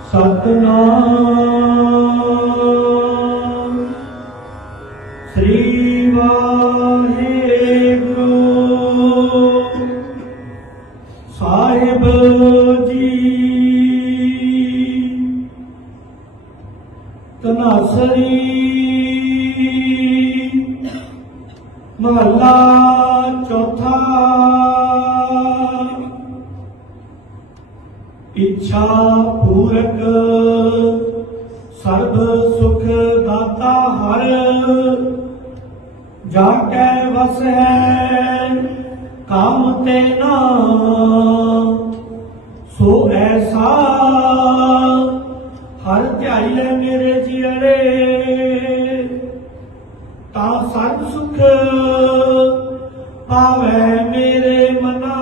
ਸਤਨਾਮ। ਸ੍ਰੀ ਵਾਹਿਗੁਰੂ। ਸਾਹਿਬ ਜੀ। ਤਨਾਸਰੀ ਮਹੱਲਾ ਚੌਥਾ। ਇੱਛਾ ਪੂਰਕ, ਸਰਬ ਸੁਖ ਦਾਤਾ ਹਰ ਜਾ ਕੈ ਵਸ ਹੈ ਕਾਮ ਤੇ ਨਾ ਸੋ ਐਸਾ ਹਰ ਧਿਆਈ ਲੈ ਮੇਰੇ ਜੀਅਰੇ ਤਾਂ ਸਰਬ ਸੁਖ ਪਾਵੇ ਮੇਰੇ ਮਨਾ।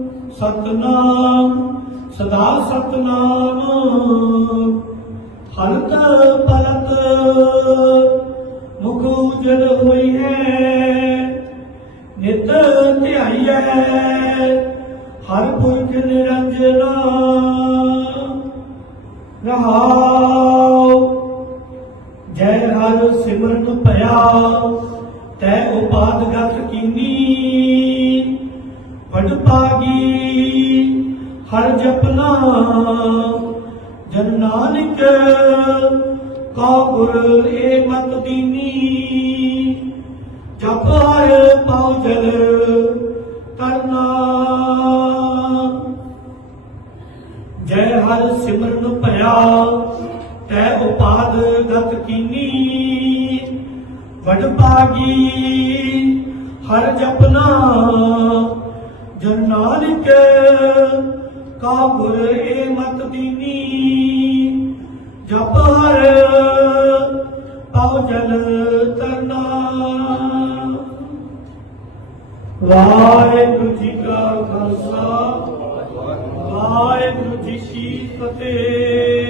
ਸਤਨਾਮ, ਸਦਾ ਸਤਨਾਮ। ਹਲਤ ਪਲਤ ਮੁਖ ਉਜਲ ਹੋਈ ਹੈ, ਨਿਤ ਧਿਆਈਐ ਹਰ ਪੁਰਖ ਨਿਰੰਜਨਾ ਰਹਾਉ, ਜੈ ਹਰ ਸਿਮਰਨ ਭਇਆ, ਤੈ ਉਪਾਦ ਗਤ ਕੀਨੀ। ਵਡ ਪਾਗੀ ਹਰ ਜਪਨਾ ਜਨ ਨਾਨਕ ਕਉ ਗੁਰ ਏ ਮਤ ਦੀਨੀ। ਜਪ ਹਰ ਪਾਉ ਜਲ ਕਰਨਾ ਜੈ ਹਰ ਸਿਮਰਨ ਭਇਆ ਤੈ ਉਪਾਦ ਗਤ ਕੀਨੀ। ਵਡ ਪਾਗੀ ਹਰ ਜਪਨਾ ਜਨ ਨਾਨਕ ਕਾ ਗੁਰ ਏ ਮਤ ਦੀਨੀ ਜਪ ਹਰ ਪਾਉ ਜਲ ਤਰਨਾ ਵਾਹਿਗੁਰੂ ਜੀ ਕਾ ਖਾਲਸਾ, ਵਾਹਿਗੁਰੂ ਜੀ ਕੀ ਫਤਿਹ।